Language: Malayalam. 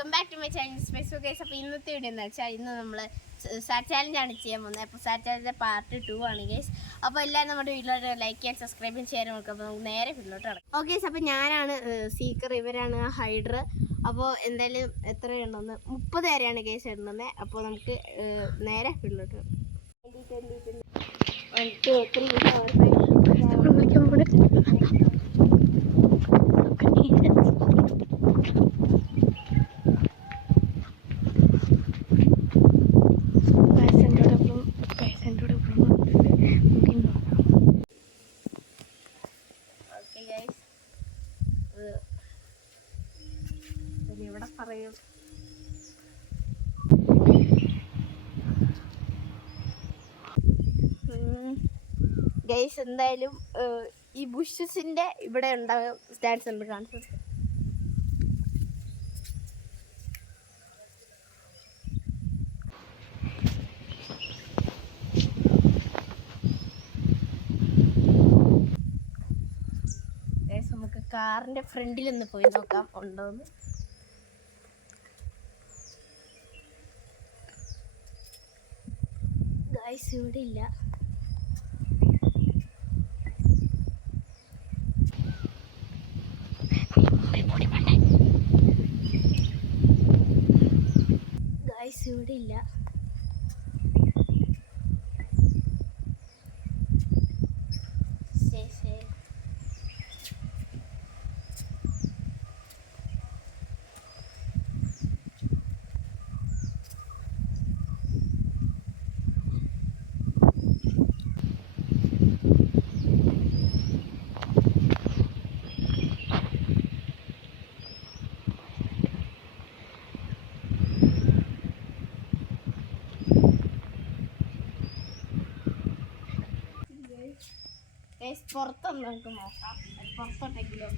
Welcome back to my channel space guys. അപ്പോൾ ഇന്നത്തെ വീഡിയോ എന്ന് വെച്ചാൽ ഇന്ന് നമ്മൾ സാറ്റ് ചാലഞ്ചാണ് ചെയ്യാൻ പോകുന്നത്. അപ്പോൾ സാറ്റ് ചാലഞ്ച് പാർട്ട് 2 ആണ് ഗൈസ്. അപ്പോൾ എല്ലാവരും നമ്മുടെ വീട്ടിലോട്ട് ലൈക്ക് ചെയ്യാൻ സബ്സ്ക്രൈബും ചെയ്യാനും നോക്കുക. അപ്പോൾ നമുക്ക് നേരെ വീട്ടിലോട്ട് കിടക്കാം. ഓക്കെ ഗൈസ്, അപ്പോൾ ഞാനാണ് സീക്കർ, ഇവരാണ് ഹൈഡർ. അപ്പോൾ എന്തായാലും എത്ര ഉണ്ടെന്ന് 30 പേരെയാണ് ഗൈസ് ഇടുന്നത്. അപ്പോൾ നമുക്ക് നേരെ വീട്ടിലോട്ട് കിടക്കാം. 1 2 3 4 5 ഇവിടെ പറയും. ഗൈസ് എന്തായാലും ഈ ബുഷസിന്റെ ഇവിടെ ഉണ്ടാകും സ്റ്റാൻസ് ഉണ്ട്, കാണിച്ചു. നമുക്ക് കാറിന്റെ ഫ്രണ്ടിൽ ഒന്ന് പോയി നോക്കാം ഉണ്ടോന്ന്. ഗൈസ് ഇവിടെ ഇല്ല. ഗൈസ് ഇവിടെ ഇല്ല. പുറത്തൊന്ന് നമുക്ക് നോക്കാം, പുറത്തോട്ടെങ്കിലും.